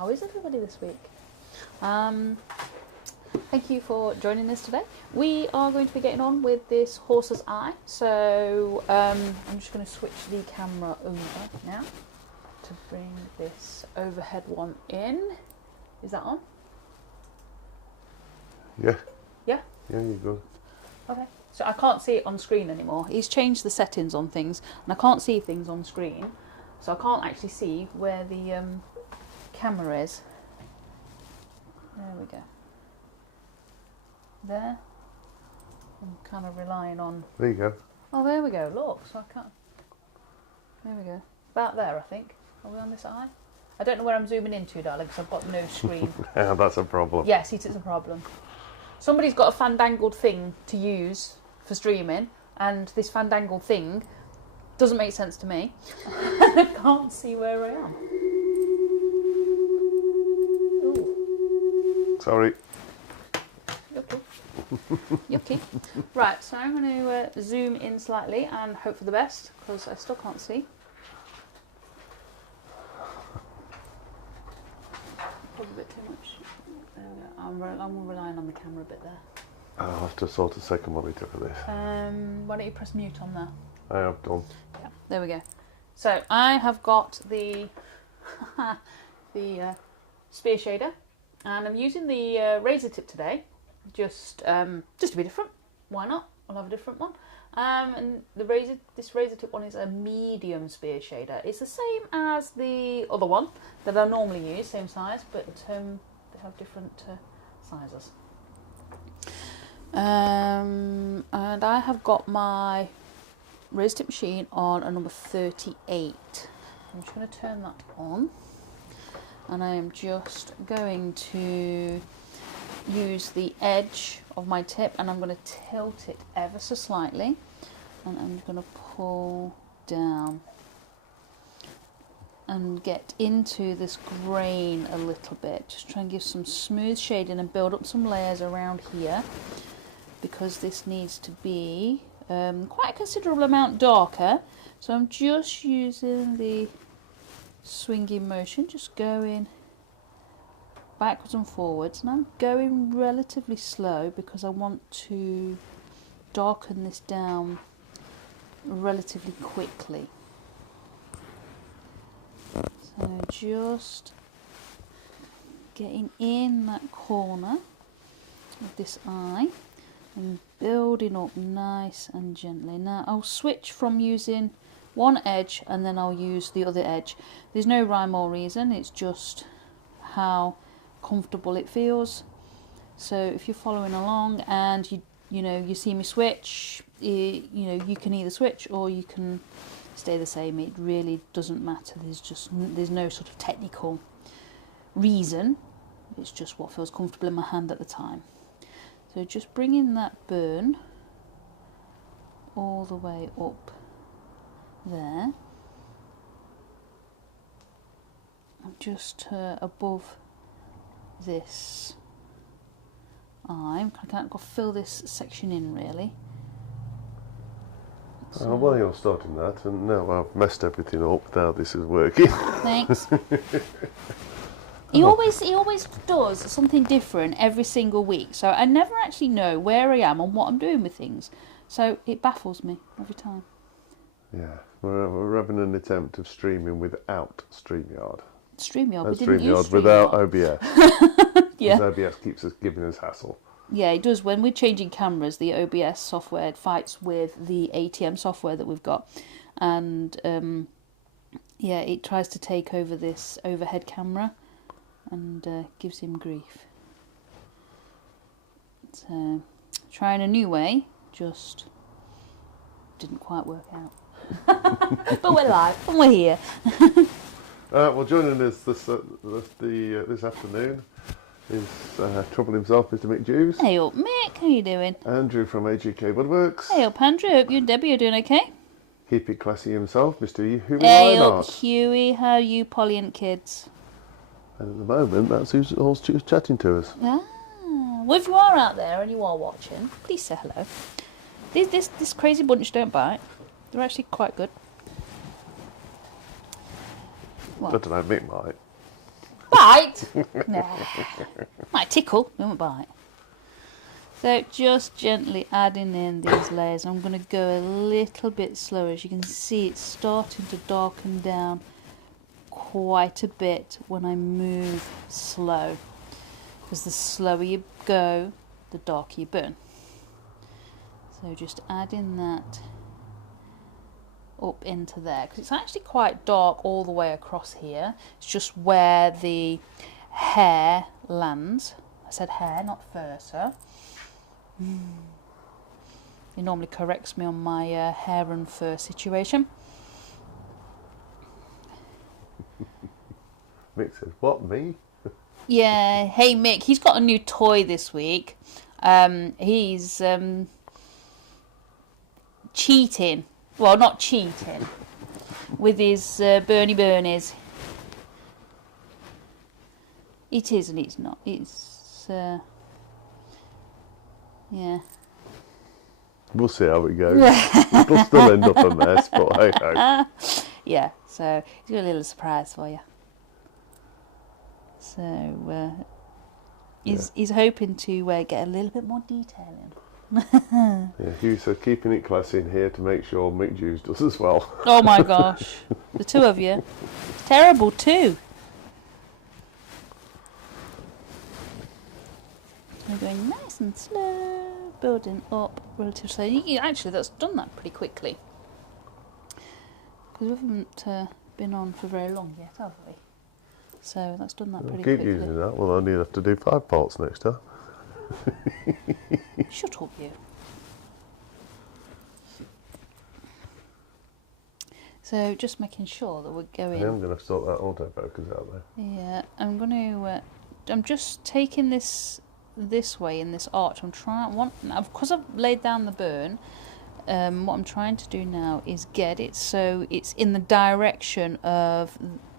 how is everybody this week? Thank you for joining us today. We are going to be getting on with this horse's eye. So I'm just going to switch the camera over now to bring this overhead one in. Is that on? Yeah. Yeah? Yeah, you're good. Okay. So I can't see it on screen anymore. He's changed the settings on things and I can't see things on screen. So I can't actually see where the camera is. There we go. There. I'm kind of relying on... There you go. Oh, there we go. Look, so I can't... There we go. About there, I think. Are we on this eye? I don't know where I'm zooming into, darling, because I've got no screen. Yeah, that's a problem. Yes, it is a problem. Somebody's got a fandangled thing to use for streaming, and this fandangled thing doesn't make sense to me. I can't see where I am. Ooh. Sorry. Yucky. Yucky. Right, so I'm going to zoom in slightly and hope for the best, because I still can't see. Probably a bit too much. There we go. I'm relying on the camera a bit there. I'll have to sort a second monitor for this. Why don't you press mute on there? I have done. Yeah, there we go. So I have got the the spear shader, and I'm using the razor tip today, just to be different. Why not? I'll have a different one. And this razor tip one is a medium spear shader. It's the same as the other one that I normally use, same size, but they have different sizes. And I have got my razor tip machine on a number 38. I'm just going to turn that on, and I am just going to use the edge of my tip, and I'm going to tilt it ever so slightly, and I'm just going to pull down and get into this grain a little bit. Just try and give some smooth shading and build up some layers around here, because this needs to be quite a considerable amount darker. So I'm just using the swinging motion, just going backwards and forwards, and I'm going relatively slow because I want to darken this down relatively quickly. So just getting in that corner of this eye and building up nice and gently. Now I'll switch from using one edge and then I'll use the other edge. There's no rhyme or reason, it's just how comfortable it feels. So if you're following along and you see me switch, you can either switch or you can stay the same. It really doesn't matter. There's no sort of technical reason. It's just what feels comfortable in my hand at the time. So just bringing that burn all the way up there, just above this eye. I'm kind of got to fill this section in really. So, well, you're starting that, and now I've messed everything up. Now this is working. Thanks. He always does something different every single week, so I never actually know where I am and what I'm doing with things. So it baffles me every time. Yeah, we're having an attempt of streaming without StreamYard. StreamYard, we didn't use StreamYard without OBS. Yeah. Because OBS keeps us giving us hassle. Yeah, it does. When we're changing cameras, the OBS software fights with the ATM software that we've got, and yeah, it tries to take over this overhead camera and gives him grief. So, trying a new way, just didn't quite work out. But we're live and we're here. Well, joining us this afternoon is Trouble himself, Mr. Mick Jews. Hey up, Mick, how you doing? Andrew from AGK Woodworks. Hey up, Andrew, hope you and Debbie are doing okay. Keep it classy himself, Mr. Huey Hey up, Lionheart. Huey, how are you, Polly and kids? And at the moment, that's who's chatting to us. Ah, well, if you are out there and you are watching, please say hello. This crazy bunch don't bite. They're actually quite good. I don't know, Mick might. bite? Nah. Might tickle, it won't bite. So just gently adding in these layers. I'm going to go a little bit slower. As you can see, it's starting to darken down quite a bit when I move slow. Because the slower you go, the darker you burn. So just adding that up into there, because it's actually quite dark all the way across here. It's just where the hair lands. I said hair, not fur, sir. He normally corrects me on my hair and fur situation. Mick says, what, me? Yeah, hey Mick, he's got a new toy this week. He's cheating. Well, not cheating. With his Bernies. It is and it's not. It's, yeah. We'll see how it goes. It'll still end up a mess, but hey ho. Yeah, so he's got a little surprise for you. So he's hoping to get a little bit more detail in. Yeah, Hugh said keeping it classy in here to make sure Mick Jews does as well. Oh my gosh, the two of you. Terrible too. We're going nice and slow, building up relatively slow. Actually, that's done that pretty quickly. Because we haven't been on for very long yet, have we? So that's done that pretty quickly. Keep using that. We'll only have to do 5 parts next time. Shut up, you. So just making sure that we're going. I am going to sort that autofocus out there. Yeah, I'm going to. I'm just taking this way in this arch. Because I've laid down the burn. What I'm trying to do now is get it so it's in the direction of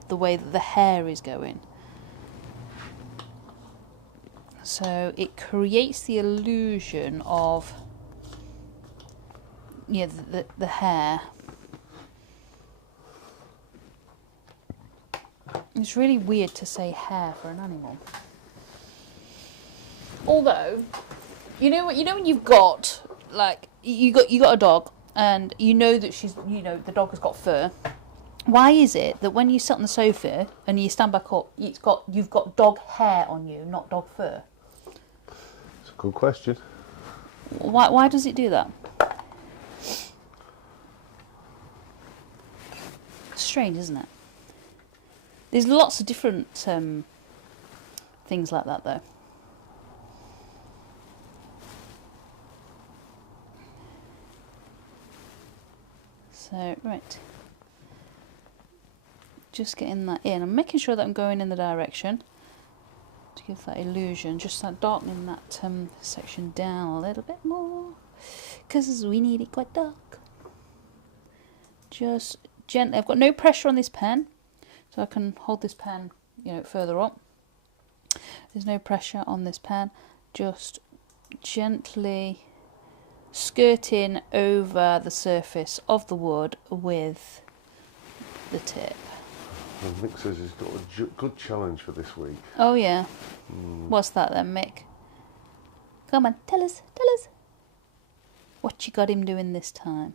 the way that the hair is going. So it creates the illusion of the hair. It's really weird to say hair for an animal. Although, you know when you've got you got a dog and you know that the dog has got fur. Why is it that when you sit on the sofa and you stand back up, you've got dog hair on you, not dog fur? It's a good question. Why does it do that? Strange, isn't it? There's lots of different things like that, though. So, right. Just getting that in. I'm making sure that I'm going in the direction to give that illusion. Just like darkening that section down a little bit more, because we need it quite dark. Just gently. I've got no pressure on this pen, so I can hold this pen, further up. There's no pressure on this pen. Just gently skirting over the surface of the wood with the tip. And Mick says he's got a good challenge for this week. Oh yeah. What's that then, Mick? Come on, tell us. What you got him doing this time?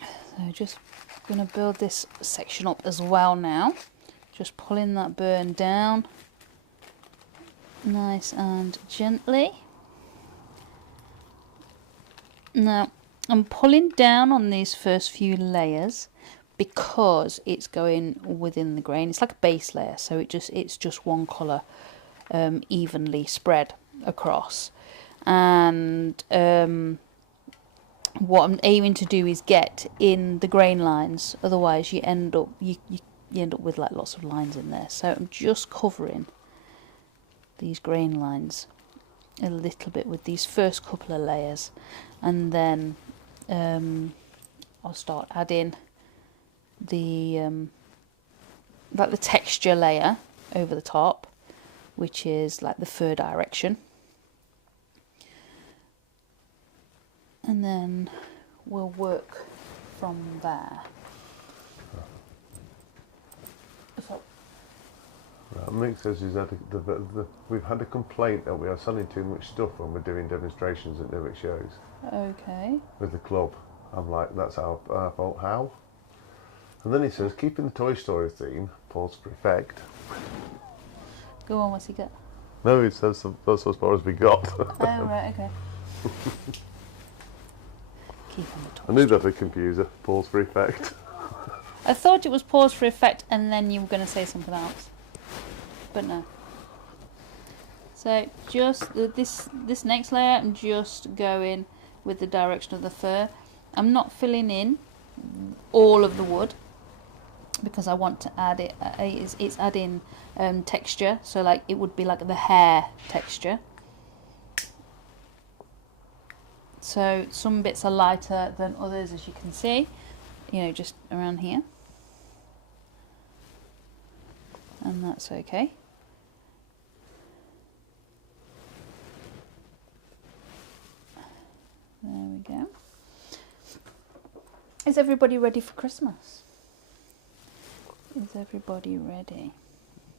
So just going to build this section up as well now. Just pulling that burn down nice and gently. Now I'm pulling down on these first few layers because it's going within the grain. It's like a base layer, so it's just one colour evenly spread across. And what I'm aiming to do is get in the grain lines, otherwise you end up with like lots of lines in there. So I'm just covering these grain lines a little bit with these first couple of layers, and then I'll start adding the like the texture layer over the top, which is like the fur direction. and then we'll work from there. So, Mick says we've had a complaint that we are selling too much stuff when we're doing demonstrations at Newark shows. Okay. With the club. I'm like, that's our fault. How? And then he says, keeping the Toy Story theme, pause for effect. Go on, what's he got? No, he says that's as far as we got. Oh, right, okay. Keeping the Toy I knew that would confuse her. Pause for effect. I thought it was pause for effect and then you were going to say something else. But no. So just this next layer, I'm just going with the direction of the fur. I'm not filling in all of the wood because I want to add it. It's adding texture, so like it would be like the hair texture. So some bits are lighter than others, as you can see. You know, just around here, and that's okay. There we go. Is everybody ready for Christmas? Is everybody ready?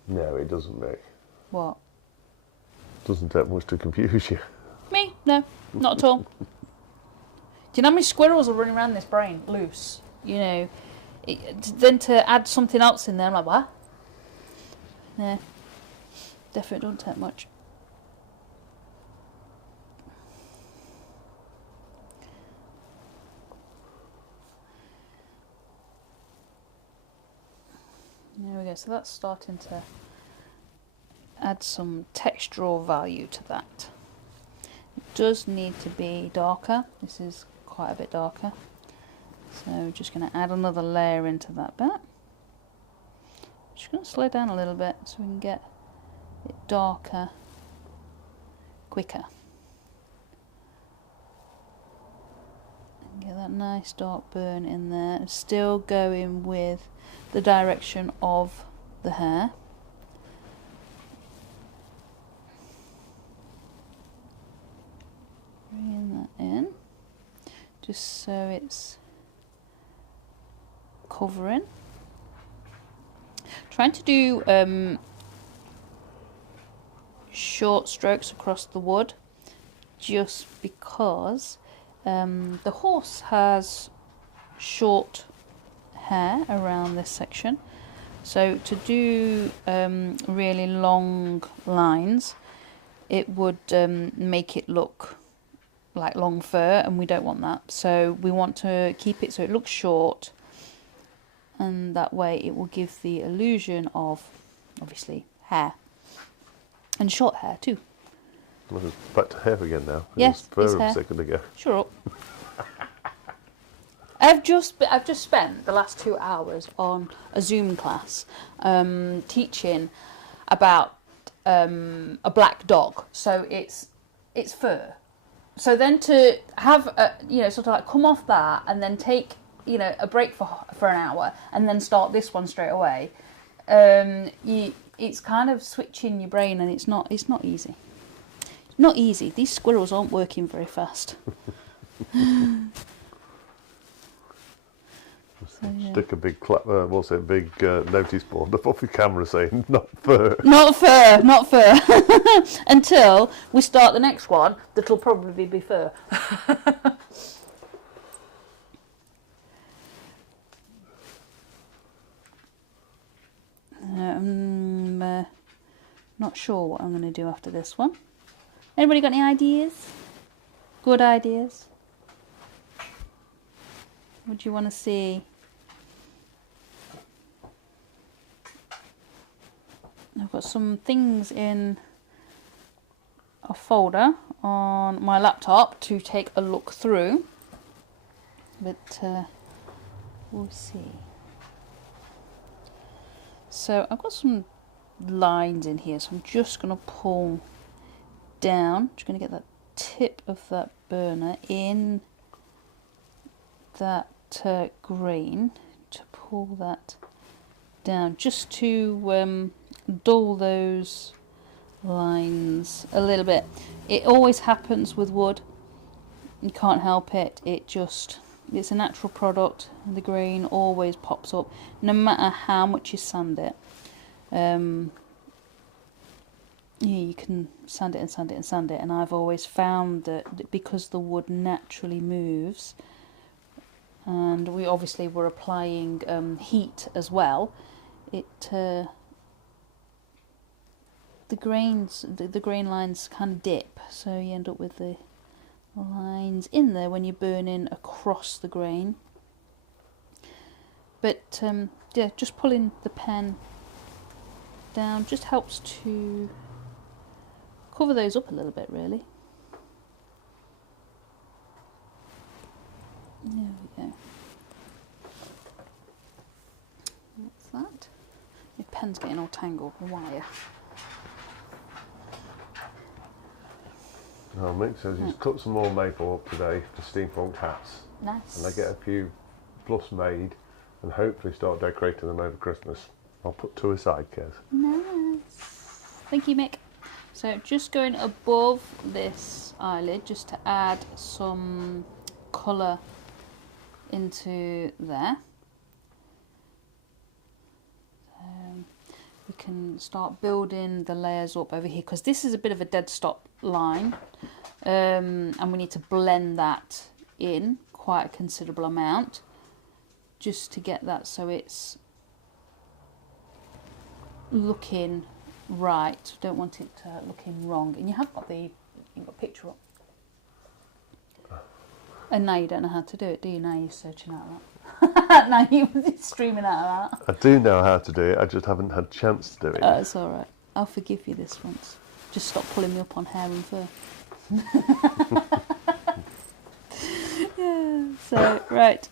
No, it doesn't, Mick. What? Doesn't take much to confuse you. Me? No, not at all. Do you know how many squirrels are running around this brain loose? You know, then to add something else in there, I'm like, what? Yeah, definitely don't take much. There we go, so that's starting to add some textural value to that. It does need to be darker. This is quite a bit darker. So we're just going to add another layer into that bit. Just going to slow down a little bit so we can get it darker quicker. And get that nice dark burn in there. Still going with the direction of the hair. Bringing that in, just so it's covering. Trying to do short strokes across the wood, just because the horse has short hair around this section, so to do really long lines, it would make it look like long fur, and we don't want that. So we want to keep it so it looks short, and that way it will give the illusion of obviously hair, and short hair too. Well, it's back to hair again now. Yes, it was it's fur a hair. second ago. Shut up. I've just spent the last 2 hours on a Zoom class teaching about a black dog. So it's fur. So then to have sort of like come off that and then take a break for an hour and then start this one straight away, it's kind of switching your brain, and it's not easy. It's not easy. These squirrels aren't working very fast. So, yeah. Stick a big notice board above the camera saying "not fur." Not fur, not fur. Until we start the next one, that'll probably be fur. Not sure what I'm going to do after this one. Anybody got any ideas? Good ideas? What do you want to see? I've got some things in a folder on my laptop to take a look through, but we'll see. So I've got some lines in here, so I'm just going to pull down, just going to get that tip of that burner in that green, to pull that down, just to dull those lines a little bit. It always happens with wood. You can't help it. It's a natural product. The grain always pops up, no matter how much you sand it. Yeah, you can sand it and sand it and sand it, and I've always found that because the wood naturally moves, and we obviously were applying heat as well, the grain lines kind of dip, so you end up with the lines in there when you're burning across the grain. But yeah, just pulling the pen down just helps to cover those up a little bit, really. There we go. What's that? My pen's getting all tangled with wire. Oh, Mick says he's cut some more maple up today for steampunk hats. Nice. And I get a few plus made and hopefully start decorating them over Christmas. I'll put 2 aside, Kez. Nice. Thank you, Mick. So just going above this eyelid just to add some colour into there. We can start building the layers up over here, because this is a bit of a dead stop line, and we need to blend that in quite a considerable amount just to get that so it's looking right. Don't want it looking wrong. And you have got you've got a picture up. And now you don't know how to do it, do you? Now you're searching out that. Now you're streaming out of that. I do know how to do it, I just haven't had a chance to do it. It's alright. I'll forgive you this once. Just stop pulling me up on hair and fur. Yeah, so, right.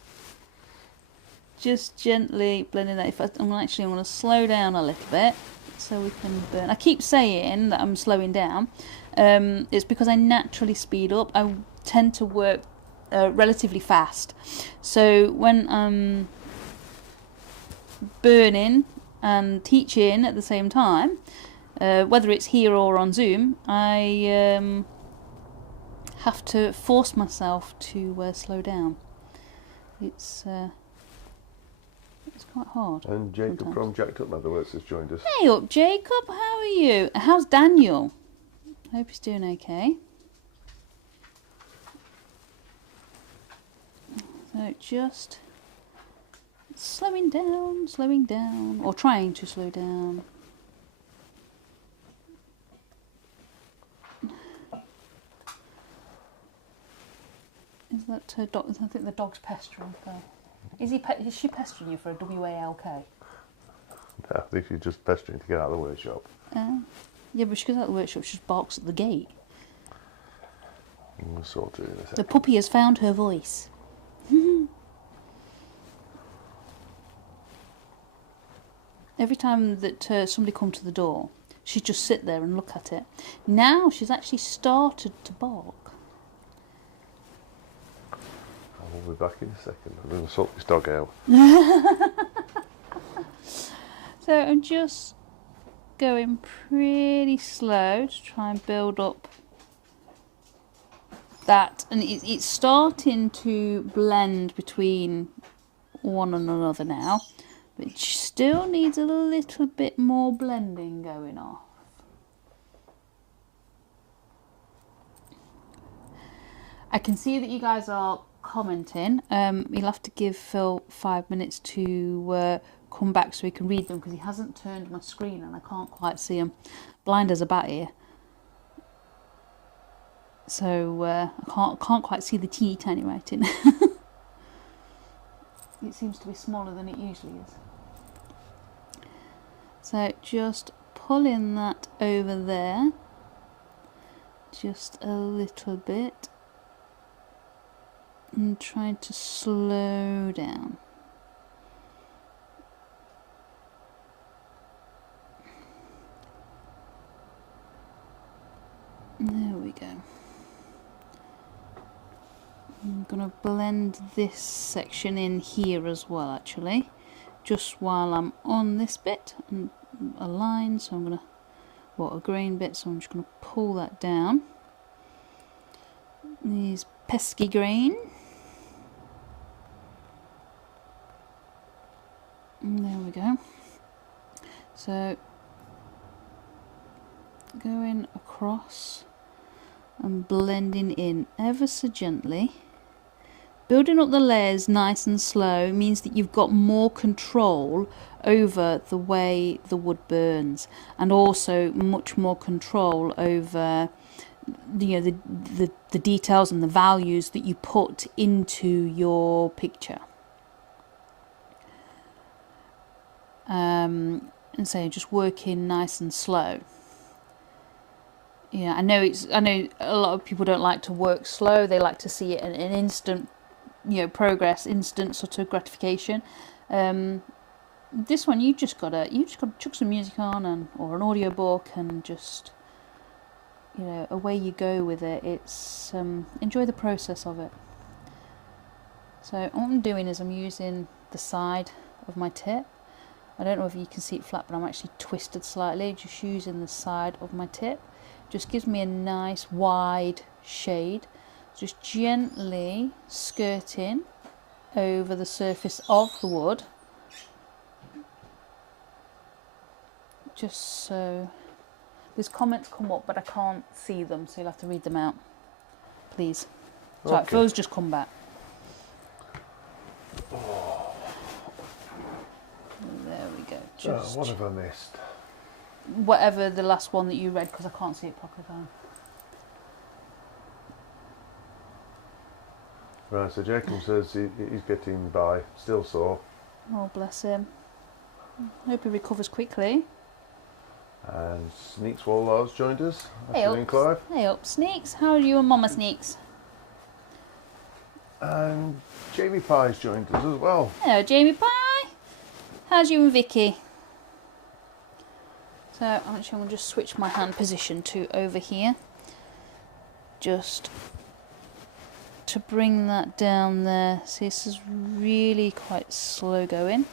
Just gently blending that. I'm going to slow down a little bit so we can burn. I keep saying that I'm slowing down. It's because I naturally speed up. I tend to work relatively fast. So when I'm burning and teaching at the same time, whether it's here or on Zoom, I have to force myself to slow down. It's quite hard. And Jacob sometimes. from Jacked Up Leatherworks has joined us. Hey up, Jacob, how are you? How's Daniel? I hope he's doing okay. So just slowing down, or trying to slow down. Is that her dog? I think the dog's pestering her. Is she pestering you for a WALK? No, I think she's just pestering to get out of the workshop. Yeah, but she goes out of the workshop, she just barks at the gate. We'll sort it in a second. The puppy has found her voice. Every time that somebody comes to the door, she'd just sit there and look at it. Now she's actually started to bark. We'll be back in a second. I'm going to sort this dog out. So I'm just going pretty slow to try and build up that, and it's starting to blend between one and another now, but it still needs a little bit more blending going off. I can see that you guys are commenting. You'll have to give Phil 5 minutes to come back so he can read them, because he hasn't turned my screen and I can't quite see him. Blind as a bat here. So I can't quite see the teeny tiny writing. It seems to be smaller than it usually is. So just pulling that over there, just a little bit, and trying to slow down. There we go. I'm going to blend this section in here as well, actually, just while I'm on this bit, and a line, so I'm going to, a grain bit, so I'm just going to pull that down. These pesky green. And there we go. So going across and blending in ever so gently. Building up the layers nice and slow means that you've got more control over the way the wood burns, and also much more control over the details and the values that you put into your picture. And so just working nice and slow. Yeah, I know a lot of people don't like to work slow. They like to see it in an instant, progress, instant sort of gratification. This one you just gotta chuck some music on or an audiobook and just away you go with it. It's enjoy the process of it. So what I'm doing is I'm using the side of my tip. I don't know if you can see it flat, but I'm actually twisted slightly, just using the side of my tip. Just gives me a nice wide shade. Just gently skirting over the surface of the wood. Just so... There's comments come up, but I can't see them, so you'll have to read them out. Please. Sorry, Okay. Phil's just come back. There we go. Just what have I missed? whatever the last one that you read, because I can't see it properly. Right, so Jacob says he's getting by, still sore. Oh, bless him. Hope he recovers quickly. And Sneaks Wallow's joined us. Hey Afternoon, up. Clive. Hey up, Sneaks. How are you and Mama Sneaks? And Jamie Pye's joined us as well. Hello, Jamie Pye. How's you and Vicky? So actually I'm going to just switch my hand position to over here. Just to bring that down there. See, this is really quite slow going.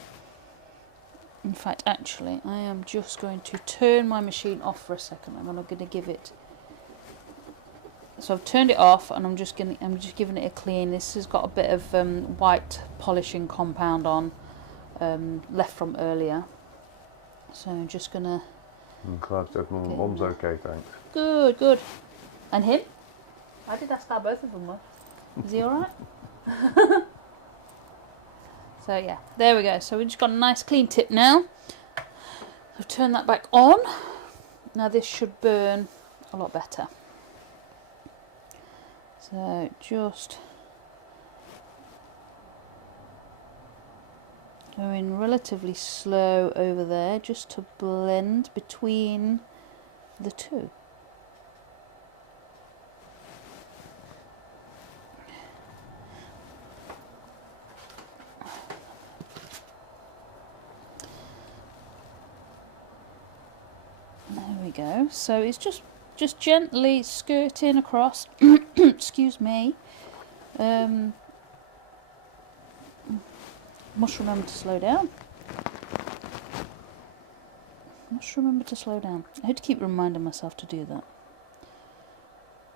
In fact, actually, I am just going to turn my machine off for a second. I'm going to give it... So I've turned it off, and I'm just giving it a clean. This has got a bit of white polishing compound on, left from earlier. So I'm just going to... And Clive said, Mum's okay, thanks. Good, good. And him? I did ask how both of them were. Is he alright? So yeah, there we go. So we've just got a nice clean tip now. I've turned that back on. Now this should burn a lot better. So just going relatively slow over there, just to blend between the two. There we go. So it's just gently skirting across. Excuse me. Must remember to slow down. Must remember to slow down. I had to keep reminding myself to do that.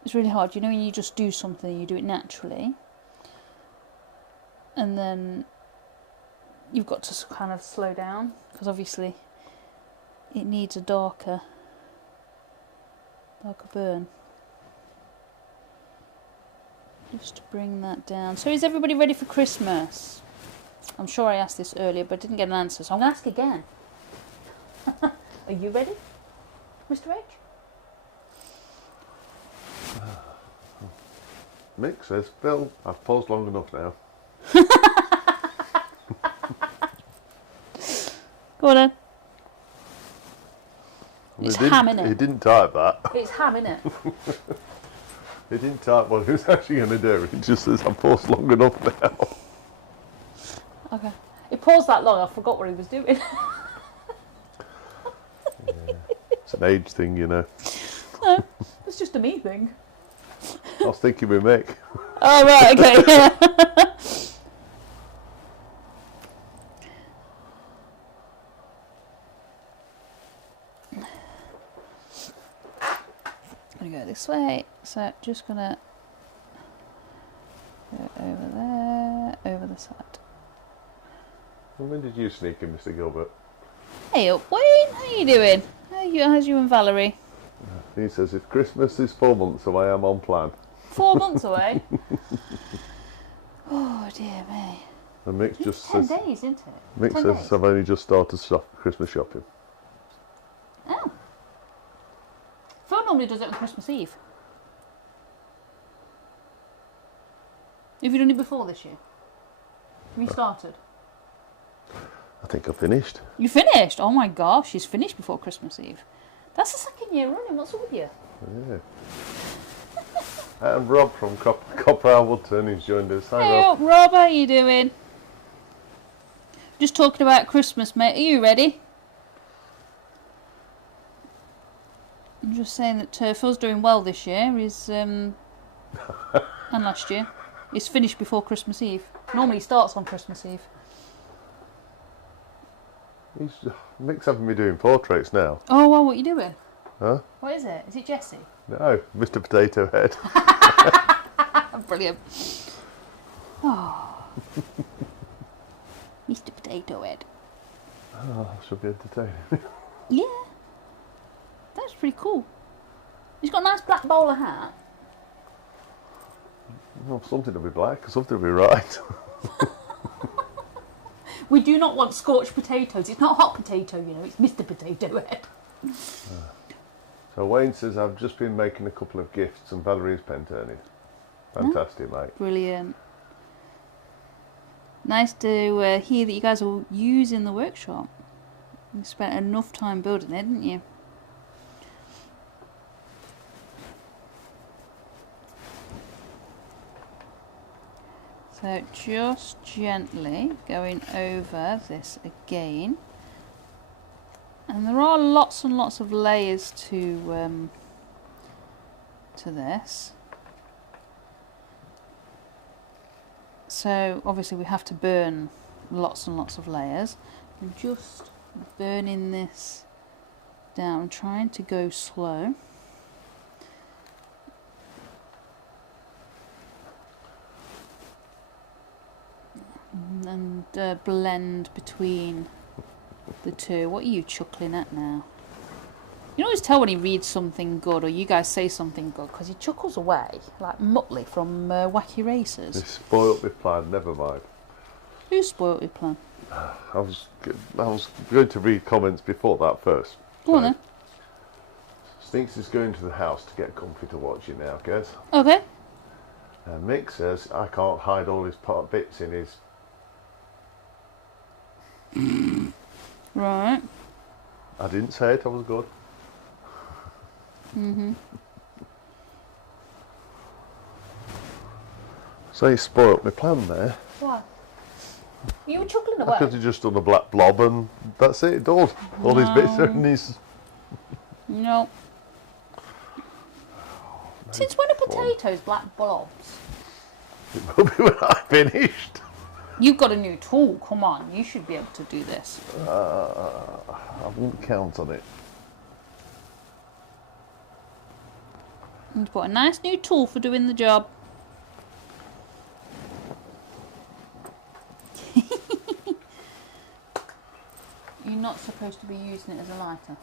It's really hard, when you just do something, you do it naturally, and then you've got to kind of slow down, because obviously it needs a darker burn. Just to bring that down. So is everybody ready for Christmas? I'm sure I asked this earlier, but I didn't get an answer, so I'm going to ask again. Are you ready, Mr. H? Mick says, Phil, I've paused long enough now. Go on then. I mean, It's ham, innit? He didn't type that. It's ham, innit? He didn't type what he was actually going to do. He just says, I've paused long enough now. Okay. He paused that long, I forgot what he was doing. Yeah. It's an age thing, No, it's just a me thing. I was thinking with Mick. Oh, right, okay. I'm going to go this way. So just going to over there, over the side. Well, when did you sneak in, Mr. Gilbert? Hey up, Wayne, how you doing? How's you and Valerie? He says, if Christmas is 4 months away, I'm on plan. 4 months away? Oh dear me. And Mick just 10 says, days, isn't it? Mick 10 says, days. I've only just started Christmas shopping. Oh. Phil normally does it on Christmas Eve. Have you done it before this year? Have you started? I think I've finished. You finished? Oh my gosh, she's finished before Christmas Eve. That's the second year running. What's up with you? Yeah. And Rob from Copper Hamilton has joined us. Hi, Hey Rob. up, Rob, how you doing? Just talking about Christmas, mate. Are you ready? I'm just saying that Phil's doing well this year. He's and last year. He's finished before Christmas Eve. Normally he starts on Christmas Eve. Mick's having me doing portraits now. Oh, well, what are you doing? Huh? What is it? Is it Jessie? No, Mr. Potato Head. Brilliant. Oh. Mr. Potato Head. Oh, that should be entertaining. Yeah. That's pretty cool. He's got a nice black bowler hat. Well, something will be black, something will be right. We do not want scorched potatoes. It's not hot potato, you know. It's Mr. Potato Head. So Wayne says, I've just been making a couple of gifts and Valerie's pen turning. Fantastic, mate. Brilliant. Nice to hear that you guys are using the workshop. You spent enough time building it, didn't you? So just gently going over this again. And there are lots and lots of layers to this. So obviously we have to burn lots and lots of layers. I'm just burning this down, trying to go slow. And blend between the two. What are you chuckling at now? You can always tell when he reads something good or you guys say something good because he chuckles away like Muttley from Wacky Racers. They spoilt my plan, never mind. Who spoilt your plan? I was going to read comments before that first. Go on then. Stinks is going to the house to get comfy to watch you now, Kez. Okay. And Mick says, I can't hide all his pot bits in his... Right. I didn't say it, I was good. So you spoilt my plan there. Why? You were chuckling I away. could have just done a black blob and that's it, done. All these bits are in his... No. Since when are potatoes black blobs? It will be when I finished. You've got a new tool, come on, you should be able to do this. I won't count on it. You've got a nice new tool for doing the job. You're not supposed to be using it as a lighter.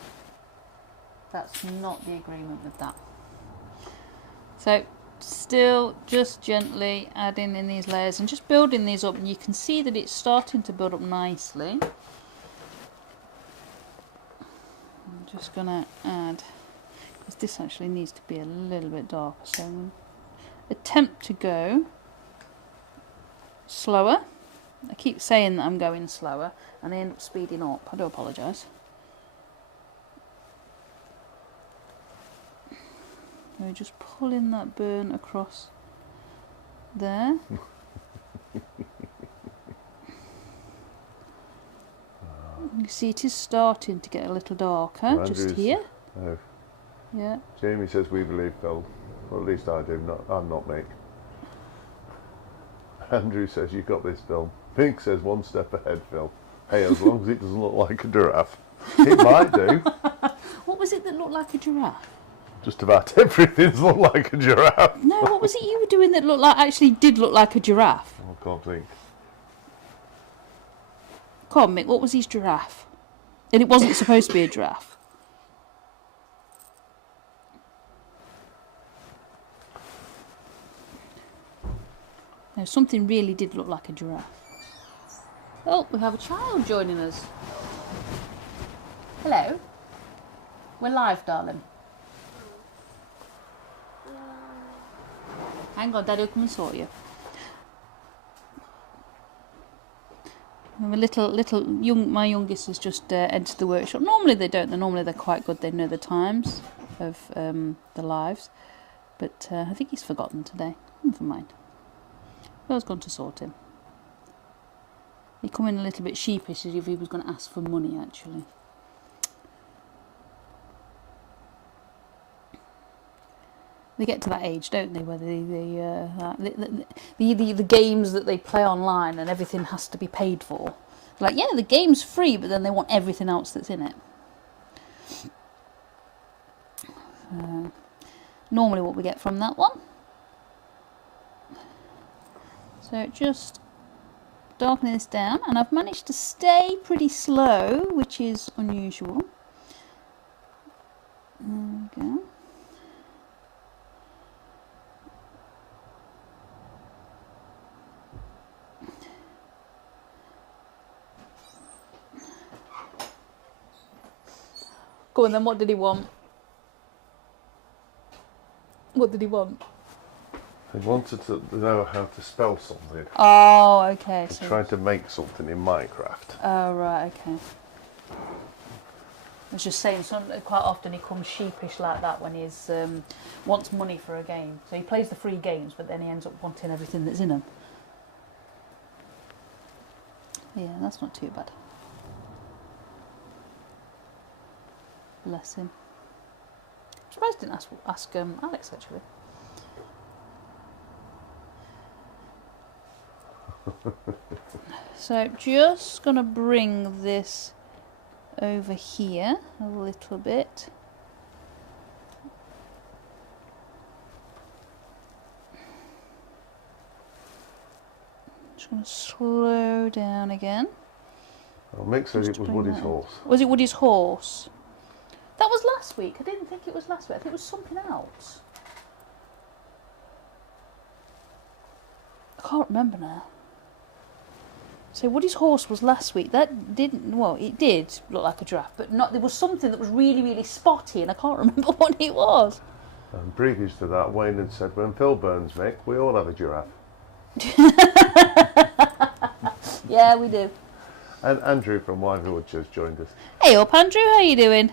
That's not the agreement with that. So, still just gently adding in these layers and just building these up, and you can see that it's starting to build up nicely. I'm just going to add, because this actually needs to be a little bit darker, so I'm going to attempt to go slower. I keep saying that I'm going slower and I end up speeding up. I do apologise. So just pulling that burn across there. You see it is starting to get a little darker, Well, just Andrew's- here. Oh. Yeah. Jamie says we believe Phil. Or at least I do. I'm not Mick. Andrew says you got this, Phil. Pink says one step ahead, Phil. Hey, as long as it doesn't look like a giraffe. It might do. What was it that looked like a giraffe? Just about everything's looked like a giraffe. No, what was it you were doing that actually did look like a giraffe? I can't think. Come on, Mick, what was his giraffe? And it wasn't supposed to be a giraffe. No, something really did look like a giraffe. Oh, we have a child joining us. Hello. We're live, darling. Hang on, Daddy will come and sort you. My youngest has just entered the workshop. Normally they don't. Normally they're quite good. They know the times of the lives. But I think he's forgotten today. Never mind. I was going to sort him. He come in a little bit sheepish as if he was going to ask for money, actually. They get to that age, don't they, where the games that they play online and everything has to be paid for. Like, yeah, the game's free, but then they want everything else that's in it. Normally what we get from that one. So just darkening this down, and I've managed to stay pretty slow, which is unusual. There we go. Go on then, what did he want? What did he want? He wanted to know how to spell something. Oh, okay. He's So trying to make something in Minecraft. oh, right, okay. I was just saying, quite often he comes sheepish like that when he's wants money for a game. So he plays the free games, but then he ends up wanting everything that's in them. Yeah, that's not too bad. Bless him. I'm surprised I didn't ask Alex, actually. So just going to bring this over here a little bit. Just going to slow down again. Well, Mick said it was Woody's horse. Was it Woody's horse? That was last week. I didn't think it was last week. I think it was something else. I can't remember now. So Woody's horse was last week. That didn't, well, it did look like a giraffe, but not. There was something that was really, really spotty, and I can't remember what it was. And previous to that, Wayne had said, when Phil burns, Mick, we all have a giraffe. Yeah, we do. And Andrew from Wine Village has joined us. Hey up, Andrew. How you doing?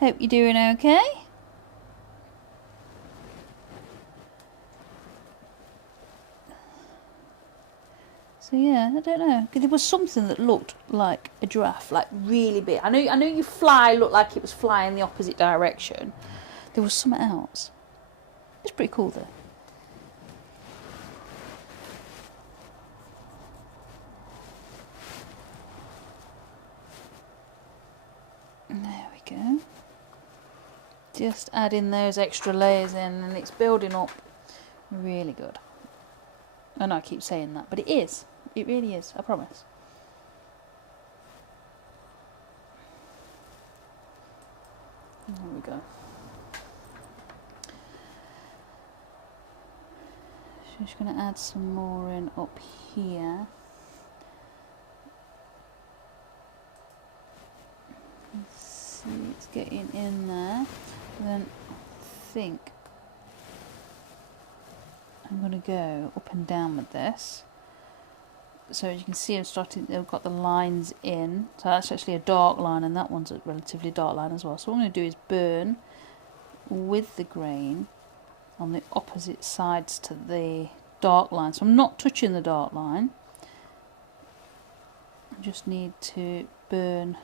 Hope you're doing okay. So yeah, I don't know. There was something that looked like a giraffe, like really big. I know you fly looked like it was flying the opposite direction. There was something else. It's pretty cool though. There we go. Just adding those extra layers in, and it's building up really good. I know I keep saying that, but it is. It really is, I promise. There we go. So just going to add some more in up here. Let's see, it's getting in there. And then I think I'm going to go up and down with this. So as you can see, I've got the lines in. So that's actually a dark line, and that one's a relatively dark line as well. So what I'm going to do is burn with the grain on the opposite sides to the dark line. So I'm not touching the dark line. I just need to burn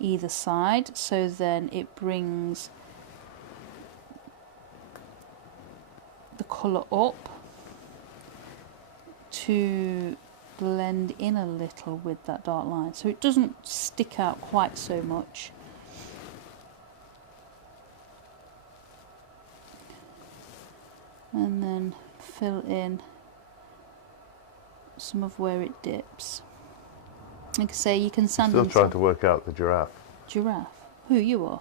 either side, so then it brings the colour up to blend in a little with that dark line, so it doesn't stick out quite so much. and then fill in some of where it dips. Like I say, you can sand Still in trying to work out the giraffe. giraffe. Who, you are?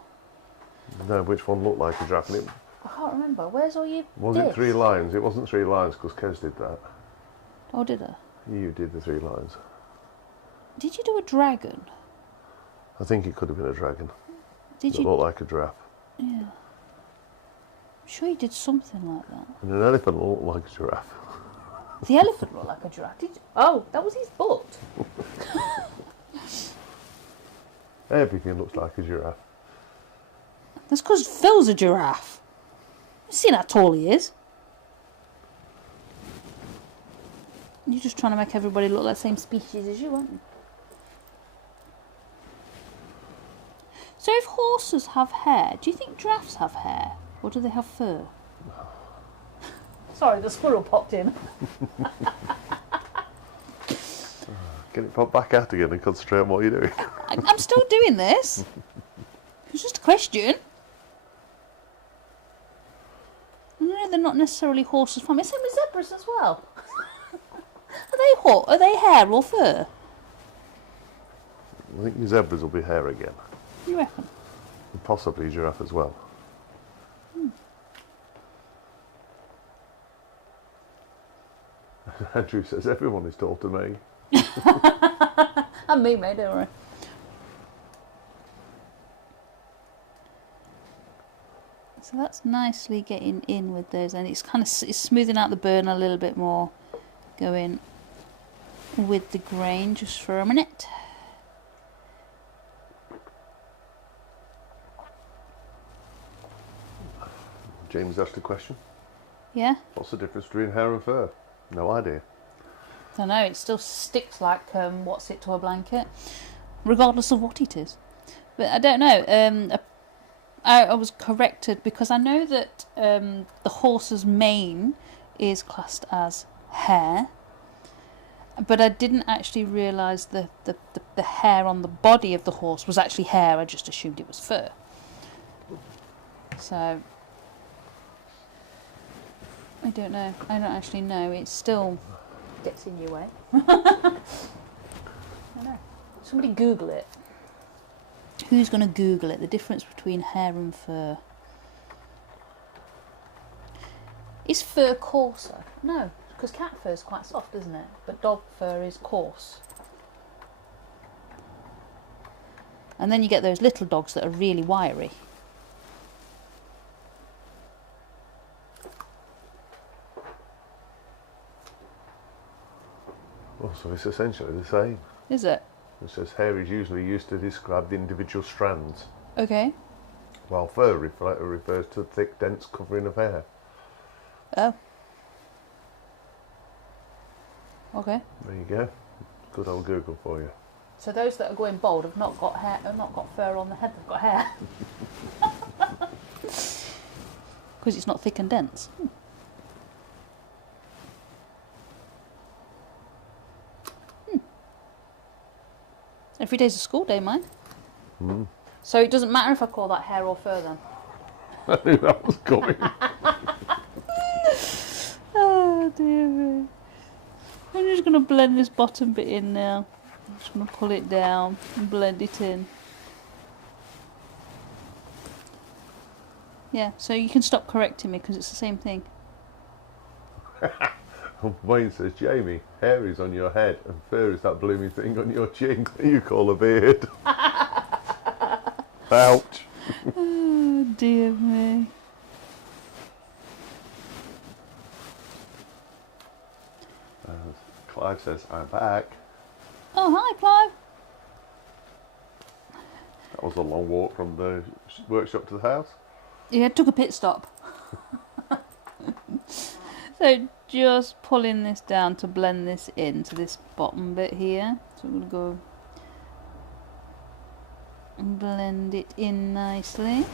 No, which one looked like a giraffe? And I can't remember. Where's all your was this? it 3 lines? It wasn't 3 lines because Kez did that. Oh, did I? You did the 3 lines. Did you do a dragon? I think it could have been a dragon. Did It you? looked like a giraffe. Yeah. I'm sure you did something like that. And an elephant looked like a giraffe. The elephant looked like a giraffe. Did you? Oh, that was his butt. Everything looks like a giraffe. That's because Phil's a giraffe. You seen how tall he is? You're just trying to make everybody look like the same species as you, aren't you? So if horses have hair, do you think giraffes have hair? Or do they have fur? Sorry, the squirrel popped in. Get it pop back out again and concentrate on what you're doing. I'm still doing this. It's just a question. No, they're not necessarily horses' farming. Same with zebras as well. Are they hair or fur? I think your zebras will be hair again. You reckon? And possibly a giraffe as well. Andrew says everyone is tall to me. And me, mate, don't worry. So that's nicely getting in with those, and it's kind of it's smoothing out the burn a little bit more, going with the grain just for a minute. James asked a question. Yeah? What's the difference between hair and fur? No idea. I don't know, it still sticks like what's it to a blanket, regardless of what it is. But I don't know. I was corrected because I know that the horse's mane is classed as hair, but I didn't actually realise the hair on the body of the horse was actually hair. I just assumed it was fur. So I don't know. I don't actually know. It still gets in your way. I know. Somebody Google it. Who's going to Google it? The difference between hair and fur. Is fur coarser? No, because cat fur is quite soft, isn't it? But dog fur is coarse. And then you get those little dogs that are really wiry. Well, so it's essentially the same. Is it? It says hair is usually used to describe the individual strands, Okay. while fur refers to the thick, dense covering of hair. Oh. Okay. There you go. Good old Google for you. So those that are going bald have not got hair, have not got fur on the head. They've got hair. Because it's not thick and dense. Every day's a school day, mine. So it doesn't matter if I call that hair or fur then. I knew that was coming. Oh dear me. I'm just going to blend this bottom bit in now. I'm just going to pull it down and blend it in. Yeah, so you can stop correcting me because it's the same thing. Wayne says, Jamie, hair is on your head and fur is that blooming thing on your chin that you call a beard. Ouch. Oh dear me. Clive says, I'm back. Oh, hi Clive. That was a long walk from the workshop to the house. Yeah, took a pit stop. So just pulling this down to blend this into this bottom bit here. So we're going to go and blend it in nicely.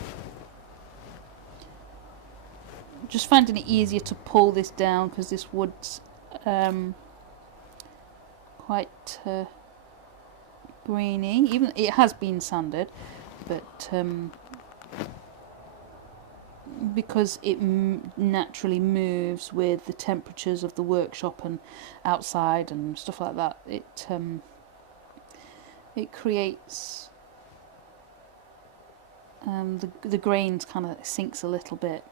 Just finding it easier to pull this down because this wood's quite grainy. Even it has been sanded, but because it naturally moves with the temperatures of the workshop and outside and stuff like that, it creates the grains kind of sinks a little bit.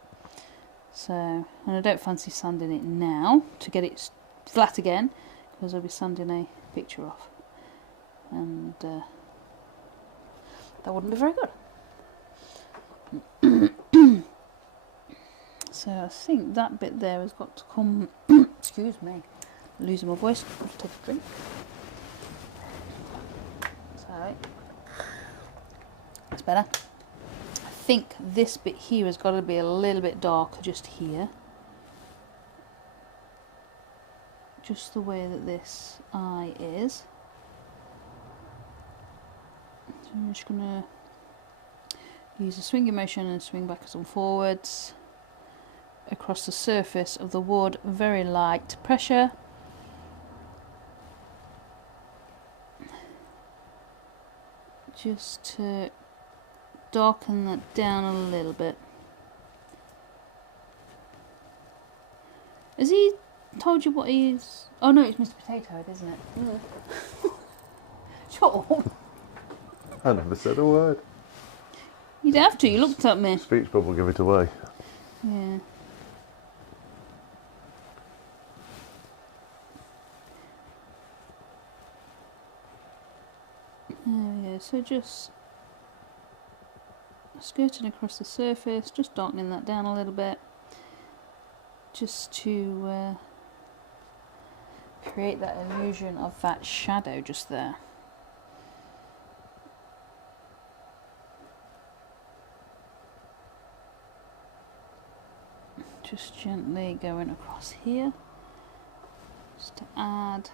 So, and I don't fancy sanding it now to get it flat again, because I'll be sanding a picture off, and that wouldn't be very good. So I think that bit there has got to come. Excuse me, losing my voice. I'll just take a drink. So it's better. I think this bit here has got to be a little bit darker just here. Just the way that this eye is. So I'm just going to use a swinging motion and swing backwards and forwards across the surface of the wood, very light pressure. Just to darken that down a little bit. Has he told you what he's... Oh no, it's Mr. Potato Head, isn't it? Shut up. I never said a word. You'd have to, you looked at me. Speech bubble, give it away. Yeah. There we go, so just skirting across the surface, just darkening that down a little bit, just to create that illusion of that shadow just there. Just gently going across here, just to add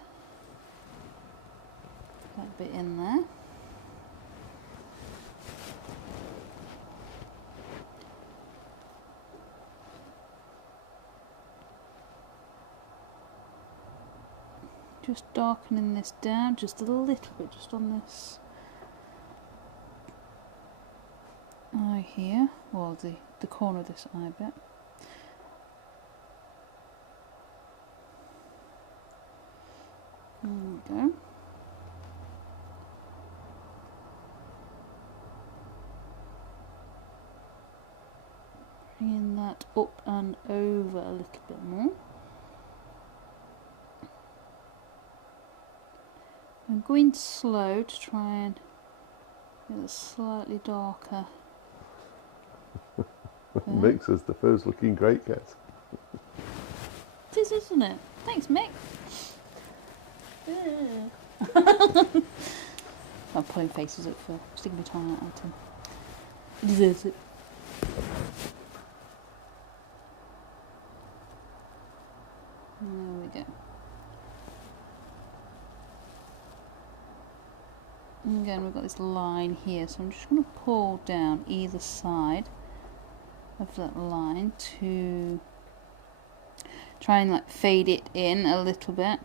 that bit in there. Just darkening this down just a little bit, just on this eye here, or the corner of this eye bit. There we go. Bringing that up and over a little bit more. I'm going slow to try and get it slightly darker. Mick says the fur's looking great, Kez. It is, isn't it? Thanks, Mick. I'm pulling faces up for sticking my tongue out at him. He deserves it. There we go. And again, we've got this line here, so I'm just going to pull down either side of that line to try and like fade it in a little bit.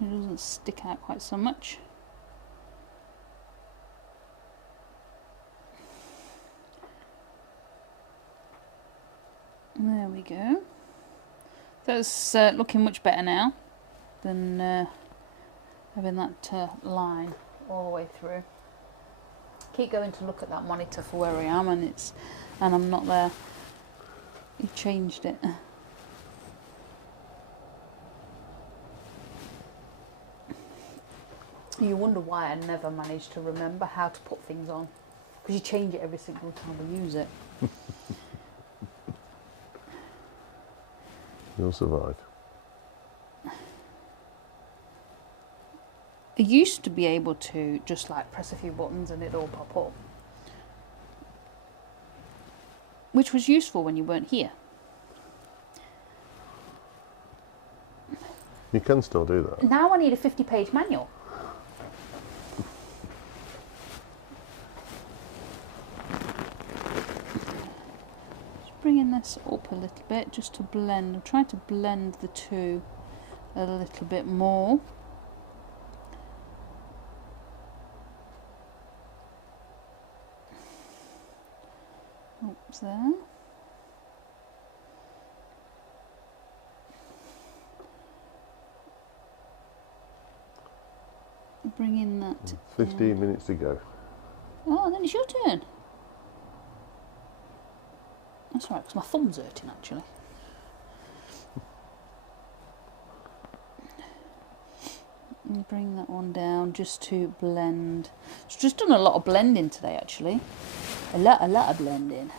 It doesn't stick out quite so much. There we go. That's looking much better now than having that line all the way through. Keep going to look at that monitor for where I am, and I'm not there. He changed it. You wonder why I never managed to remember how to put things on, because you change it every single time we use it. You'll survive. I used to be able to just like press a few buttons and it'd all pop up, which was useful when you weren't here. You can still do that. Now I need a 50-page manual. Bringing this up a little bit just to blend. I'm trying to blend the two a little bit more. Up there. Bring in that. 15 minutes to go. Oh, then it's your turn. That's all right, because my thumb's hurting actually. And bring that one down just to blend. It's just done a lot of blending today actually. A lot of blending.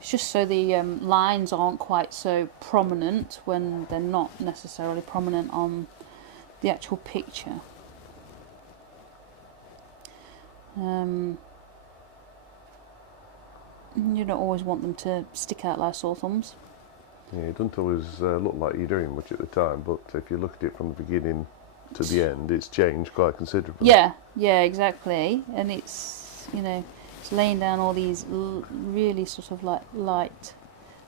It's just so the lines aren't quite so prominent when they're not necessarily prominent on the actual picture. You don't always want them to stick out like sore thumbs. Yeah, it doesn't always look like you're doing much at the time, but if you look at it from the beginning to the end, it's changed quite considerably. Yeah, exactly. And it's, you know, it's laying down all these really sort of like light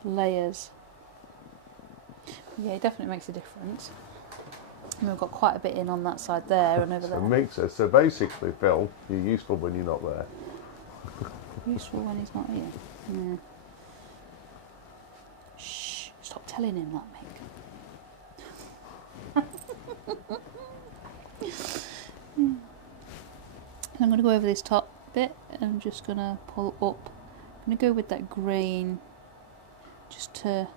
layers. Yeah, it definitely makes a difference. And we've got quite a bit in on that side there and over there. So basically, Phil, you're useful when you're not there. Useful when he's not here. Yeah. Shh! Stop telling him that, Mick. I'm going to go over this top bit. I'm just going to pull up. I'm going to go with that green just to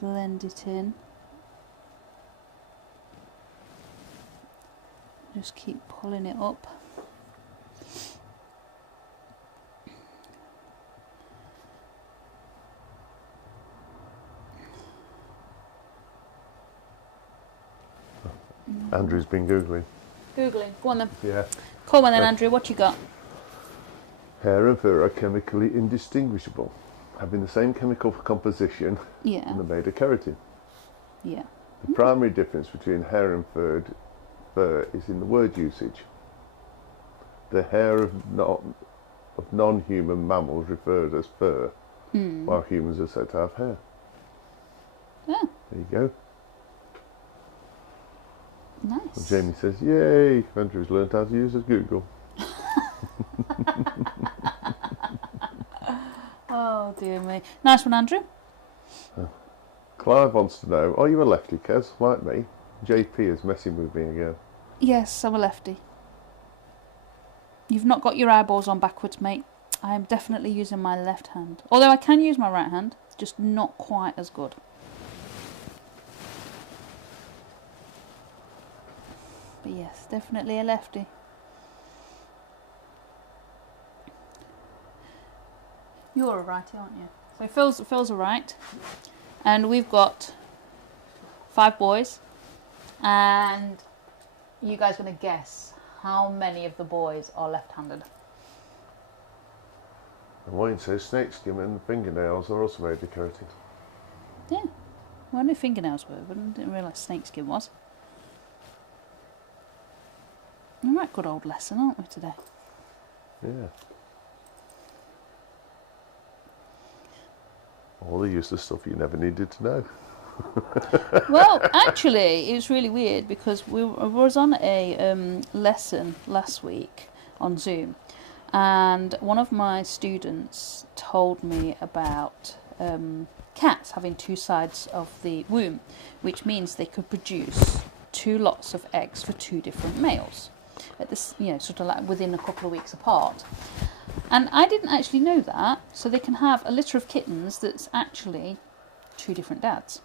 blend it in. Just keep pulling it up. Andrew's been Googling. Googling. Go on then. Yeah. Come on then, Andrew. What you got? Hair and fur are chemically indistinguishable, having the same chemical composition Yeah. and they're made of keratin. Yeah. The primary difference between hair and fur is in the word usage. The hair of non-human mammals referred as fur, while humans are said to have hair. Oh, There you go. nice. And Jamie says, "Yay! Andrew's learned how to use his Google." Oh dear me. Nice one, Andrew. Clive wants to know, are you a lefty, Kez, like me? JP is messing with me again. Yes, I'm a lefty. You've not got your eyeballs on backwards, mate. I am definitely using my left hand. Although I can use my right hand, just not quite as good. But yes, definitely a lefty. You're a righty, aren't you? So Phil's a right. And we've got 5 boys. And you guys are going to guess how many of the boys are left-handed. And Wayne says snakeskin and fingernails are also made of keratin. Yeah. Well, I knew fingernails were, but I didn't realise snakeskin was. All right, good old lesson, aren't we, today? Yeah. All the useless stuff you never needed to know. Well, actually, it was really weird because I was on a lesson last week on Zoom, and one of my students told me about cats having 2 sides of the womb, which means they could produce 2 lots of eggs for 2 different males at this, you know, sort of like within a couple of weeks apart. And I didn't actually know that, so they can have a litter of kittens that's actually 2 different dads.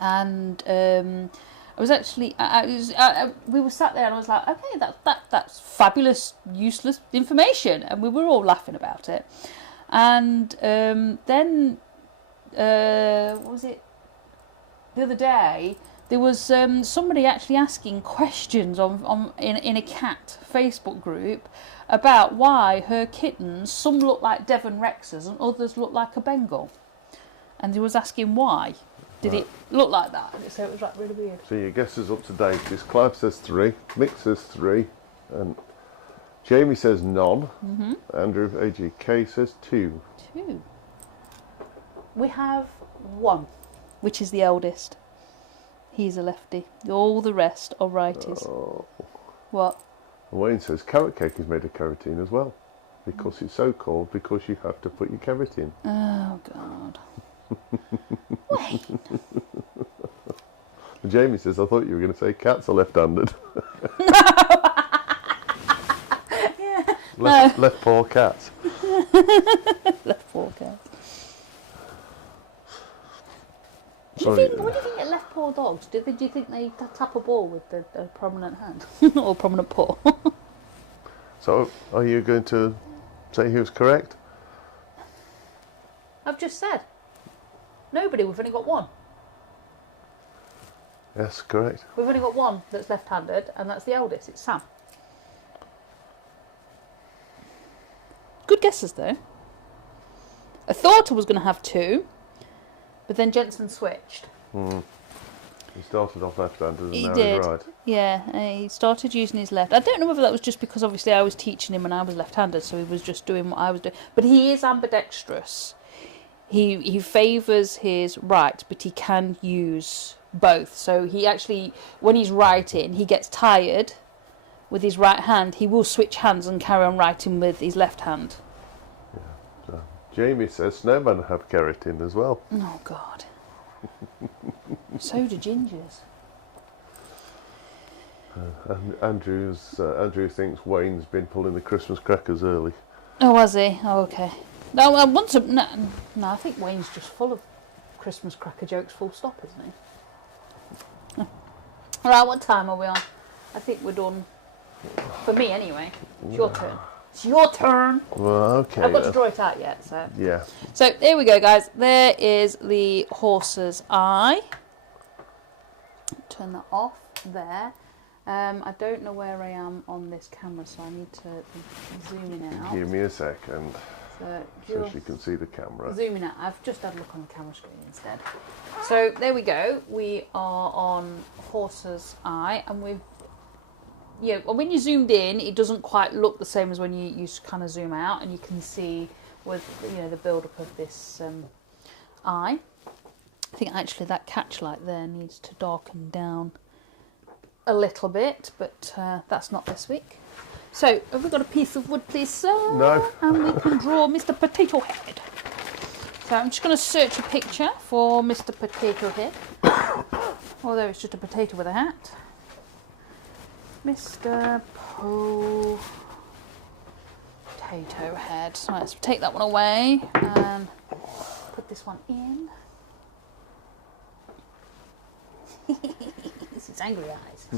And I was actually, we were sat there and I was like, okay, that's fabulous, useless information, and we were all laughing about it. And then, what was it? The other day, there was somebody actually asking questions in a cat Facebook group about why her kittens, some look like Devon Rexes and others look like a Bengal. And they was asking why. Did it look like that? So it was like really weird. So your guess is up to date. Is Clive says 3, Mick says 3, and Jamie says none. Andrew AGK says 2. 2. We have 1, which is the eldest. He's a lefty. All the rest are righties. Oh. What? And Wayne says carrot cake is made of keratin as well. because it's so called because you have to put your keratin. Oh, God. Wait. Jamie says, I thought you were going to say cats are left-handed. Yeah. Left paw cats. Left paw cats. What do you think of left paw dogs? Do you think they tap a ball with a prominent hand? Or prominent paw? So, are you going to say who's correct? I've just said. Nobody, we've only got one. Yes, correct. We've only got one that's left-handed, and that's the eldest, it's Sam. Good guesses, though. I thought I was going to have two, but then Jensen switched. He started off left-handed and He now did. he's right. Yeah, he started using his left. I don't know whether that was just because obviously I was teaching him when I was left-handed, so he was just doing what I was doing. But he is ambidextrous. He favours his right, but he can use both. So he actually, when he's writing, he gets tired with his right hand. He will switch hands and carry on writing with his left hand. Yeah. So, Jamie says snowmen have keratin as well. Oh, God. So do gingers. Andrew thinks Wayne's been pulling the Christmas crackers early. Oh, was he? Oh, okay. No, I think Wayne's just full of Christmas cracker jokes, full stop, isn't he? All right, what time are we on? I think we're done. For me, anyway. It's your turn. It's your turn. Well, okay. I've got to draw it out yet, so. Yeah. So, there we go, guys. There is the horse's eye. Turn that off there. I don't know where I am on this camera, so I need to zoom in out. Give me a second so she just can see the camera. zooming out. I've just had a look on the camera screen instead. So there we go. We are on horse's eye, and we've when you zoomed in, it doesn't quite look the same as when you kind of zoom out, and you can see with the build up of this eye. I think actually that catch light there needs to darken down a little bit, but that's not this week. So, have we got a piece of wood, please, sir? No. And we can draw Mr. Potato Head. So I'm just going to search a picture for Mr. Potato Head. Although it's just a potato with a hat. Mr. Potato Head. So let's take that one away and put this one in. This is angry eyes.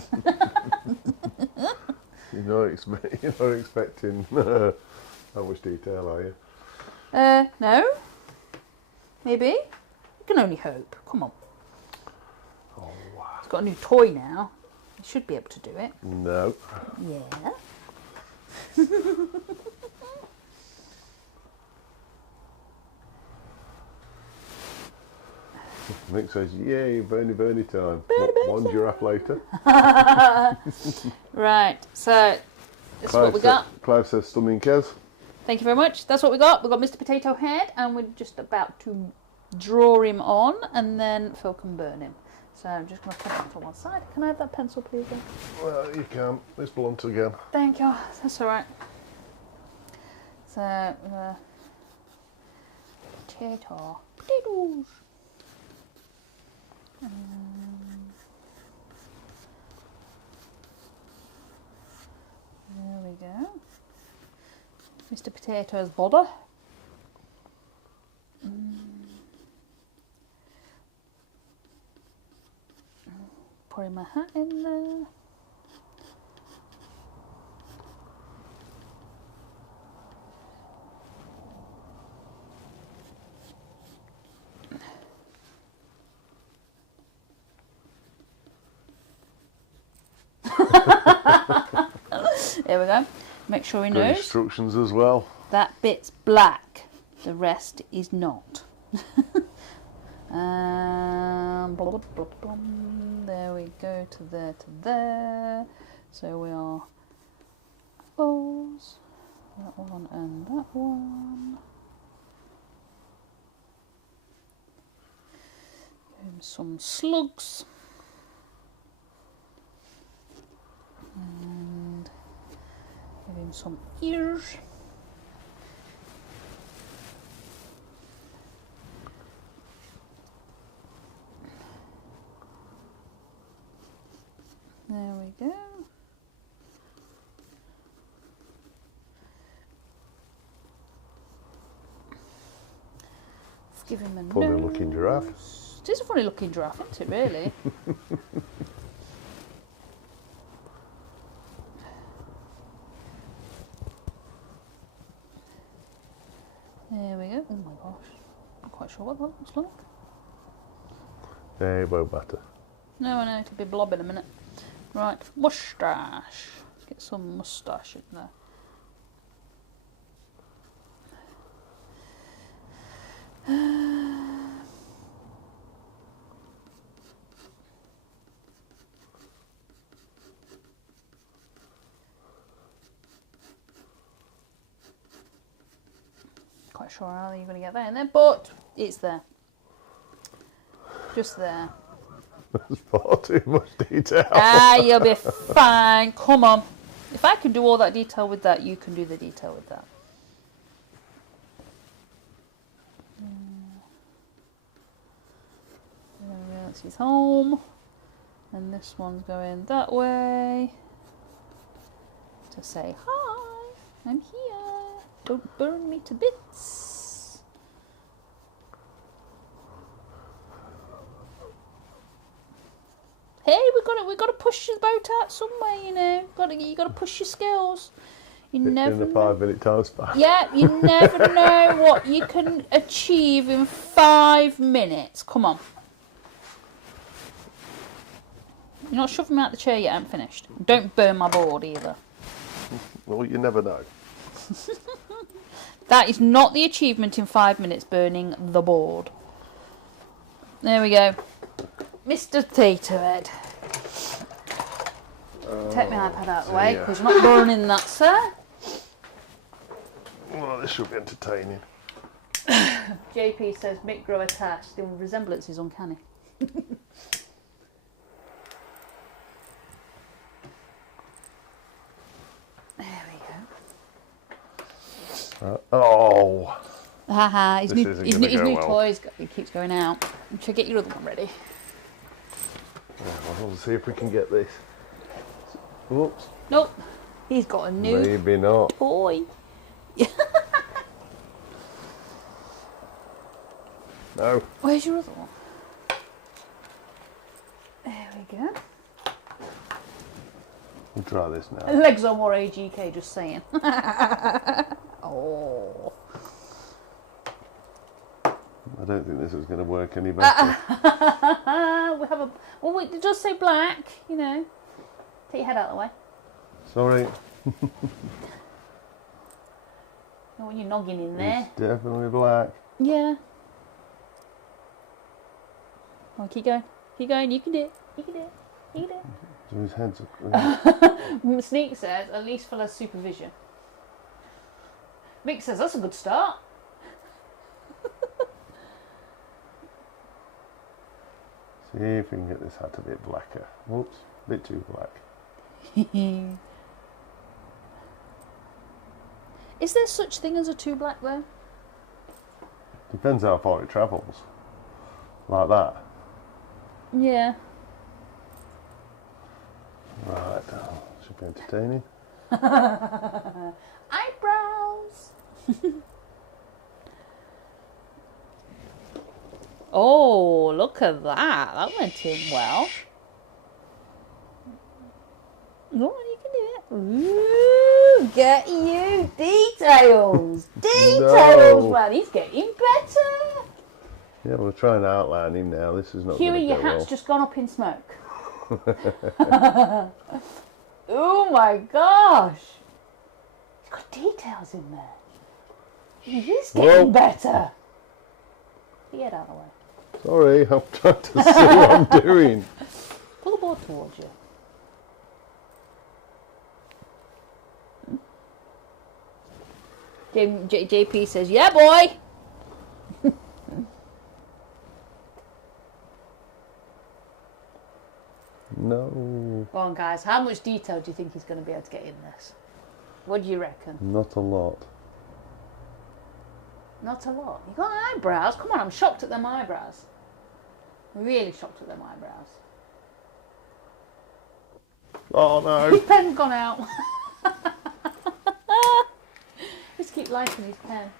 You're not expecting how much detail, are you? No. Maybe. You can only hope. Come on. Oh, wow. It's got a new toy now. You should be able to do it. No. Yeah. Nick says, yay, Bernie time. One giraffe later. Right, so this is what we got. Clive says, stunning Kez. Thank you very much. That's what we got. We've got Mr. Potato Head, and we're just about to draw him on, and then Phil can burn him. So I'm just going to put that to one side. Can I have that pencil, please? Then? Well, you can. It's blunt again. Thank you. That's all right. So, potatoes. There we go. Mr. Potato's body. Putting my hat in there. There we go. Make sure he Good knows. instructions as well. That bit's black. The rest is not. Blah, blah, blah, blah. There we go, to there. So we are apples. That one and that one. And some slugs. And give him some ears. Give him a Funny looking giraffe. It is a funny looking giraffe, isn't it, really? There we go. Oh my gosh. Not quite sure what that looks like. Yeah, it won't matter. No, I know, it'll be blob in a minute. Right, moustache. Get some moustache in there. Quite sure how you're going to get that in there, but it's there. Just there. There's far too much detail. Ah, you'll be fine. Come on. If I can do all that detail with that, you can do the detail with that. There we go, that's his home. And this one's going that way. To say, hi, I'm here. Don't burn me to bits. Hey, we got to push the boat out somewhere, you know. You got to push your skills. You never in the 5-minute time span. Yeah, you never know what you can achieve in 5 minutes. Come on. You're not shoving me out the chair yet. I'm finished. Don't burn my board either. Well, you never know. That is not the achievement in 5 minutes, burning the board. There we go. Mr. Potato Head. Take my iPad out of the way, because you're not burning that, sir. Well, this should be entertaining. JP says, Mick grow attached. The resemblance is uncanny. There we go. Oh. Haha, his This new, isn't his gonna new, his go new well. toys, he keeps going out. Should I get your other one ready? Well, we'll see if we can get this. Whoops. Nope. He's got a new Maybe not. toy. No. Where's your other one? There we go. We'll try this now. Legs are more AGK, just saying. Oh. I don't think this is going to work any better. We have a. Well, wait, it does say black, you know. Take your head out of the way. Sorry. Don't want you noggin in there. It's definitely black. Yeah. Oh, keep going. Keep going. You can do it. You can do it. You can do it. So his head's Sneak says, at least for less supervision. Mick says, that's a good start. See if we can get this hat a bit blacker. Whoops, a bit too black. Is there such thing as a too black though? Depends how far it travels. Like that. Yeah. Right, should be entertaining. Eyebrows. Oh, look at that. That went in well. Go on, you can do it. Ooh, get you details. Details, No. man. He's getting better. Yeah, we'll try and outline him now. This is not going Huey, to your go hat's well. just gone up in smoke. Oh my gosh. He's got details in there. He is getting better. Get out of the way. Sorry, I'm trying to see what I'm doing. Pull the board towards you. JP says, yeah, boy. No, Go on, guys. How much detail do you think he's going to be able to get in this? What do you reckon? not a lot. Not a lot. You got eyebrows? Come on, I'm shocked at them eyebrows. Really shocked at them eyebrows. Oh no. His pen's gone out. Just keep liking his pen.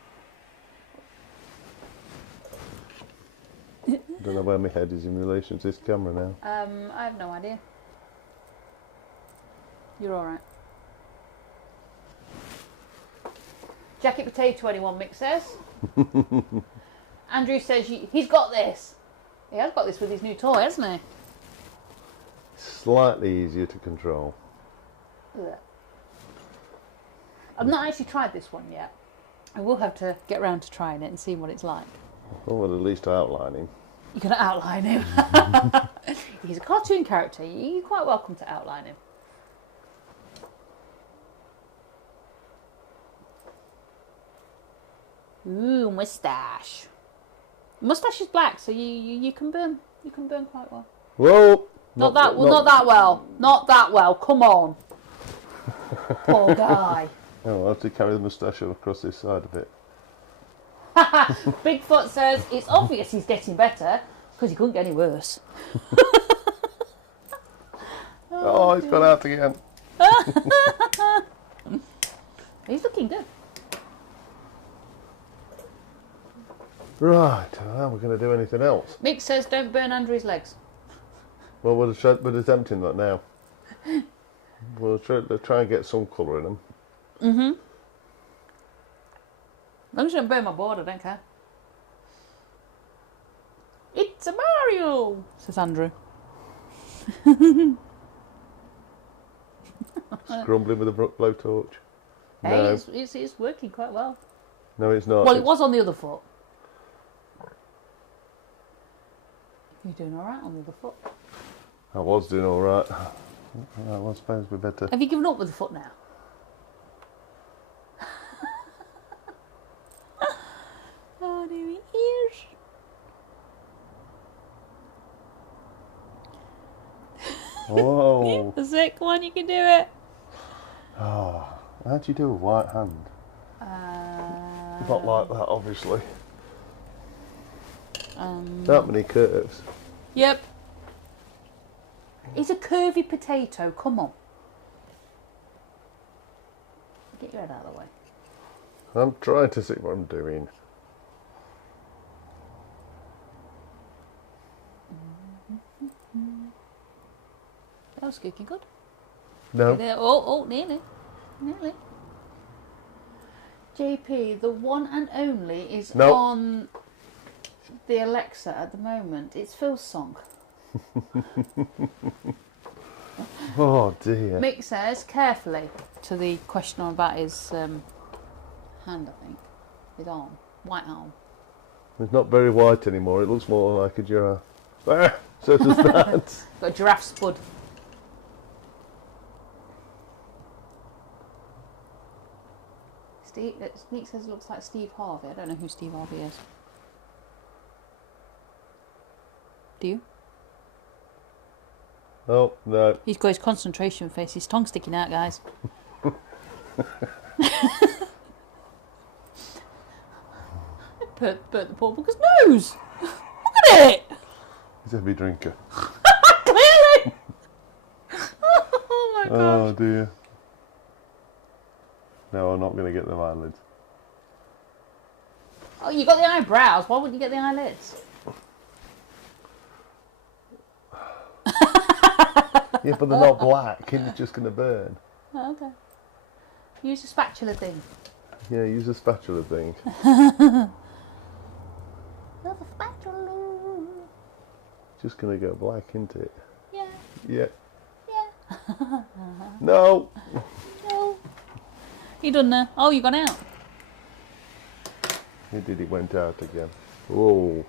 I don't know where my head is in relation to this camera now. I have no idea. You're alright. Jacket potato, anyone, Mick says. Andrew says he's got this. He has got this with his new toy, hasn't he? Slightly easier to control. Yeah. I've not actually tried this one yet. I will have to get around to trying it and seeing what it's like. Oh, well, at least outlining. You're going to outline him. He's a cartoon character. You're quite welcome to outline him. Ooh, moustache. Moustache is black, so you can burn. You can burn quite well. Whoa! Not that well. Not that well. Come on. Poor guy. Oh, I'll have to carry the moustache across this side a bit. Bigfoot says it's obvious he's getting better because he couldn't get any worse. Oh, he's gone out again. He's looking good. Right, now we're going to do anything else. Mick says don't burn Andrew's legs. Well, we're attempting that now. We'll try and get some colour in them. Mm-hmm. As long as you don't burn my board, I don't care. It's a Mario, says Andrew. Scrumbling with a blowtorch. Hey, No. it's working quite well. No, it's not. Well, it was on the other foot. You're doing all right on the other foot. I was doing all right. Well, I suppose we better. Have you given up with the foot now? Oh, dear ears. Whoa! That's it. Come on, you can do it. Oh, how do you do a white hand? Not like that, obviously. That many curves. Yep. It's a curvy potato. Come on. Get your head out of the way. I'm trying to see what I'm doing. That was squeaking good. No. Oh, nearly. Nearly. JP, the one and only is on the Alexa at the moment. It's Phil's song. Oh dear. Mick says, carefully, to the question about his hand, I think. His arm. White arm. It's not very white anymore. It looks more like a giraffe. Ah, so does that. Got a giraffe spud. Mick says it looks like Steve Harvey. I don't know who Steve Harvey is. Do you? Oh, no. He's got his concentration face. His tongue sticking out, guys. Bert the poor bugger's nose. Look at it. He's a heavy drinker. Clearly. Oh my gosh. Oh dear. No, I'm not going to get the eyelids. Oh, you got the eyebrows. Why wouldn't you get the eyelids? Yeah, but they're not black and it's just going to burn. Oh, okay. Use a spatula thing. Yeah, use a spatula thing. Love a spatula. Just going to go black, isn't it? Yeah. Yeah. Yeah. No. No. You done now? Oh, you gone out. He did. He went out again. Whoa.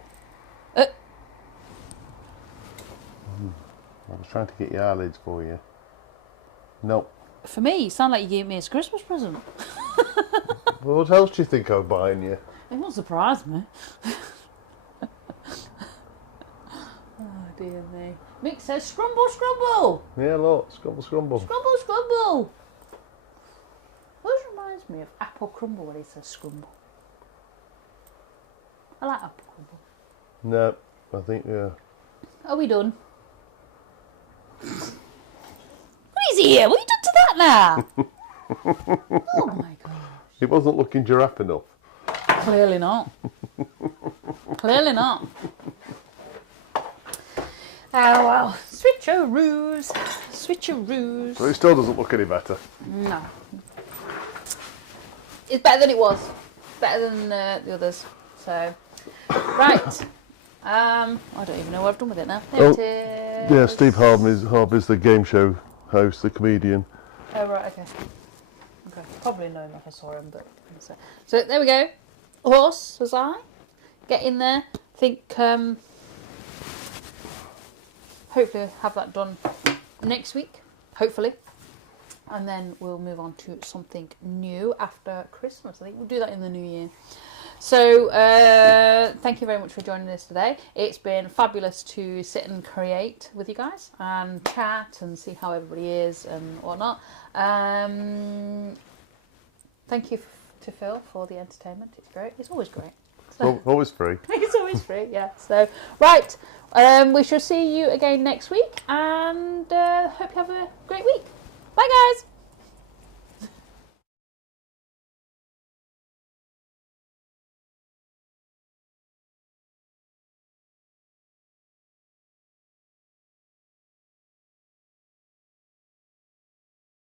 I was trying to get your eyelids for you. Nope. For me, you sound like you gave me as a Christmas present. Well, what else do you think I'm buying you? It won't surprise me. Oh, dear me. Mick says, scrumble, scrumble. Yeah, look. Scrumble, scrumble. Scrumble, scrumble. Always reminds me of apple crumble when it says scrumble. I like apple crumble. No, I think, yeah. Are we done? What is here? What have you done to that now? Oh my god. It wasn't looking giraffe enough. Clearly not. Clearly not. Oh well, switcheroos, switcheroos. But it still doesn't look any better. No. It's better than it was. Better than the others. So, right. I don't even know what I've done with it now. There it is. Yeah, Steve Harb is the game show host, the comedian. Oh, right, okay. Probably know him if I saw him, but... So, there we go. Horse was I. Get in there. I think, hopefully have that done next week. Hopefully. And then we'll move on to something new after Christmas. I think we'll do that in the new year. So, thank you very much for joining us today. It's been fabulous to sit and create with you guys and chat and see how everybody is and whatnot. Thank you to Phil for the entertainment. It's great. It's always great. So, Always free. it's always free, yeah. So, right. We shall see you again next week and hope you have a great week. Bye, guys.